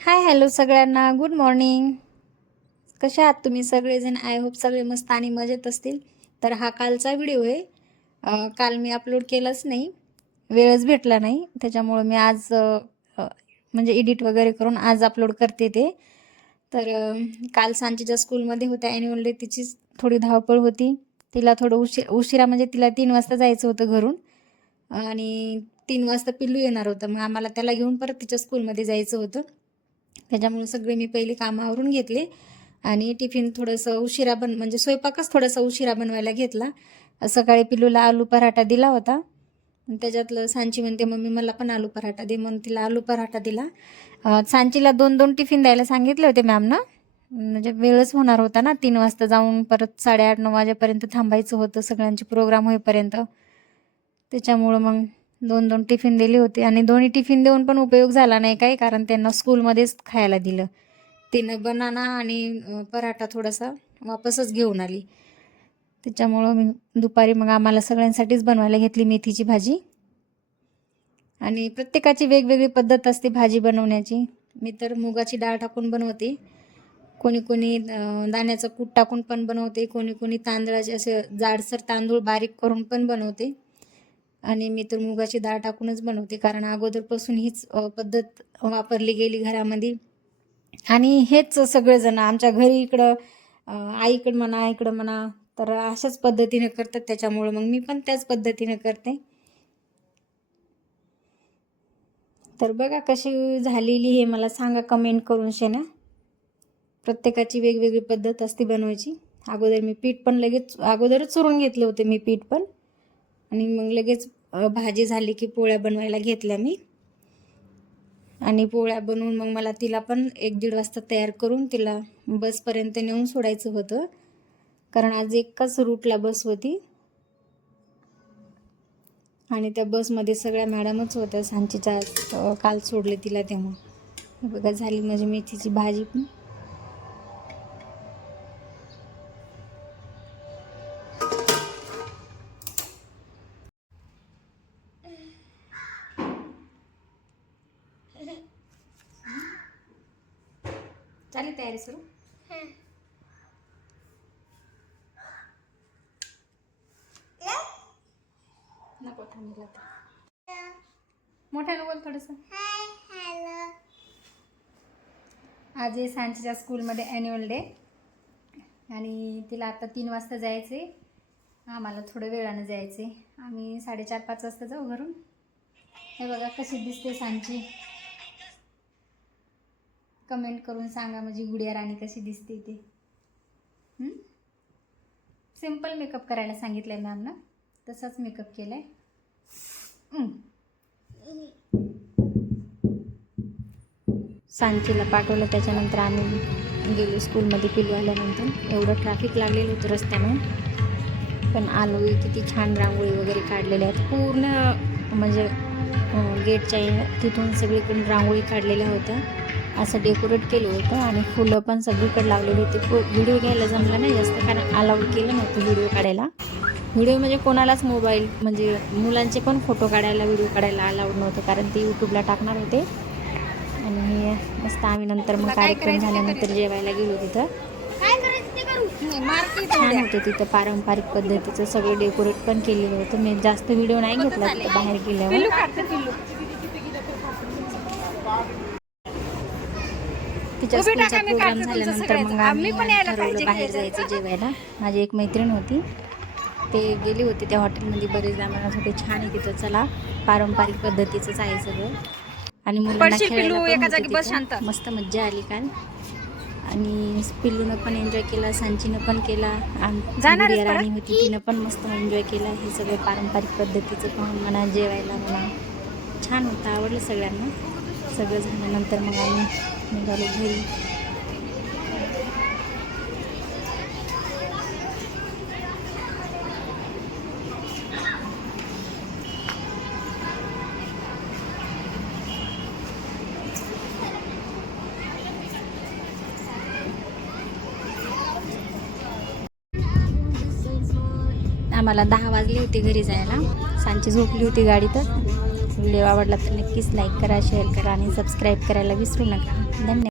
हाय hello सगळ्यांना. Good morning कशा आहात तुम्ही सगळेजण? आय होप सगळे मस्त आणि मजेत असतील. तर हा कालचा व्हिडिओ आहे. काल मी अपलोड केलाच नाही. वेळच भेटला नाही. त्याच्यामुळं मी आज म्हणजे एडिट वगैरे करून आज अपलोड करते ते. तर काल सांचीच्या स्कूलमध्ये होत्या ॲन्युअल डे तिची थोडी धावपळ होती. तिला थोडं उशी उशिरा म्हणजे तिला तीन वाजता जायचं होतं घरून. आणि तीन वाजता पिल्लू येणार होतं. मग आम्हाला त्याला घेऊन परत तिच्या स्कूलमध्ये जायचं होतं. त्याच्यामुळे सगळे मी पहिले कामं आवरून घेतले. आणि टिफिन थोडंसं उशिरा बन म्हणजे स्वयंपाकच थोडासा उशिरा बनवायला घेतला. सकाळी पिलूला आलू पराठा दिला होता. त्याच्यातलं सांची म्हणते मम्मी मला पण आलू पराठा दे. म्हणून तिला आलू पराठा दिला. सांचीला दोन दोन टिफिन द्यायला सांगितले होते मॅमनं म्हणजे वेळच होणार होता ना. तीन वाजता जाऊन परत साडेआठ नऊ वाजेपर्यंत थांबायचं होतं. सगळ्यांचे प्रोग्राम होईपर्यंत. त्याच्यामुळं मग दोन दोन टिफिन दिले होते आणि दोन्ही टिफिन देऊन पण उपयोग झाला नाही काही कारण त्यांना स्कूलमध्येच खायला दिलं. तिनं बनाना आणि पराठा थोडासा वापसच घेऊन आली. त्याच्यामुळं मी दुपारी मग आम्हाला सगळ्यांसाठीच बनवायला घेतली मेथीची भाजी. आणि प्रत्येकाची वेगवेगळी पद्धत असते भाजी बनवण्याची. मी तर मुगाची डाळ टाकून बनवते. कोणी कोणी दाण्याचं कूट टाकून पण बनवते. कोणी कोणी तांदळाचे असे जाडसर तांदूळ बारीक करून पण बनवते. आणि मी तर मुगाची डाळ टाकूनच बनवते कारण अगोदरपासून हीच पद्धत वापरली गेली घरामध्ये. आणि हेच सगळेजण आमच्या घरी इकडं आईकडं म्हणा इकडं म्हणा तर अशाच पद्धतीने करतात. त्याच्यामुळं मग मी पण त्याच पद्धतीने करते. तर बघा कशी झालेली हे मला सांगा कमेंट करून शेना. प्रत्येकाची वेगवेगळी पद्धत असते बनवायची. अगोदर मी पीठ पण लगेच अगोदरच चुरून घेतले होते मी पीठ पण. आणि मग लगेच भाजी झाली की पोळ्या बनवायला घेतल्या मी. आणि पोळ्या बनवून मग मला तिला पण एक दीड वाजता तयार करून तिला बसपर्यंत नेऊन सोडायचं होतं. कारण आज एकाच रूटला बस होती. आणि त्या बसमध्ये सगळ्या मॅडमच होत्या. सांचीच्या काल सोडले तिला तेव्हा. बघा झाली माझी मेथीची भाजी पण. झाली तयारी सुरू. नको थांबला मोठ्यानं बोल थोडंसं. आज आहे सांचीच्या स्कूलमध्ये ॲन्युअल डे आणि तिला आता तीन वाजता जायचे आम्हाला थोडं वेळानं जायचे आम्ही साडेचार पाच वाजता जाऊ घरून. हे बघा कशी दिसते सांची. कमेंट करून सांगा माझी गुडिया राणी कशी दिसते ते. सिंपल मेकअप करायला सांगितलं आहे मॅमनं तसाच मेकअप केला आहे सांचीला पाठवलं त्याच्यानंतर आम्ही गेलो स्कूलमध्ये पिलू आल्यानंतर. एवढं ट्रॅफिक लागलेलं होतं रस्त्यानं. पण आलो किती छान रांगोळी वगैरे काढलेल्या आहेत. पूर्ण म्हणजे गेटच्या तिथून सगळीकडून रांगोळी काढलेल्या होत्या. असं डेकोरेट केलं होतं आणि फुलं पण सगळीकडे लावलेली होती. व्हिडिओ घ्यायला जमलं नाही जास्त कारण अलाउड केलं नव्हतं व्हिडिओ काढायला. व्हिडिओ म्हणजे कोणालाच मोबाईल म्हणजे मुलांचे पण फोटो काढायला व्हिडिओ काढायला अलाउड नव्हतं कारण ते यूट्यूबला टाकणार होते. आणि मस्त आम्ही नंतर मग कार्यक्रम झाल्यानंतर जेवायला गेलो तिथं. छान होतं तिथं पारंपरिक पद्धतीचं सगळं डेकोरेट पण केलेलं होतं. मी जास्त व्हिडिओ नाही घेतला तिथं बाहेर गेल्यावर. तिच्या स्कूलचा प्रोग्राम झाल्यानंतर मग आम्ही ठरवलं बाहेर जायचं जेवायला. माझी एक मैत्रीण होती. ते गेली होती त्या हॉटेलमध्ये बरेचदा म्हणत होते छान आहे तिथं. चला पारंपरिक पद्धतीचंच आहे सगळं. आणि मुलांना खेळायला. मस्त मज्जा आली काल. आणि पिल्लूनं पण एन्जॉय केला सांचीनं पण केला? राणी होती तिनं पण मस्त एन्जॉय केला. हे सगळं पारंपरिक पद्धतीचं पाहून म्हणा जेवायला म्हणा. छान होतं आवडलं सगळ्यांना. सगळं झाल्यानंतर मग आम्ही निघालो घरी. आम्हाला दहा वाजले होते घरी जायला. सांची झोपली होती गाडी तर व्हिडिओ आवडला तर नक्कीच लाईक करा शेअर करा आणि सबस्क्राईब करायला विसरू नका. धन्यवाद.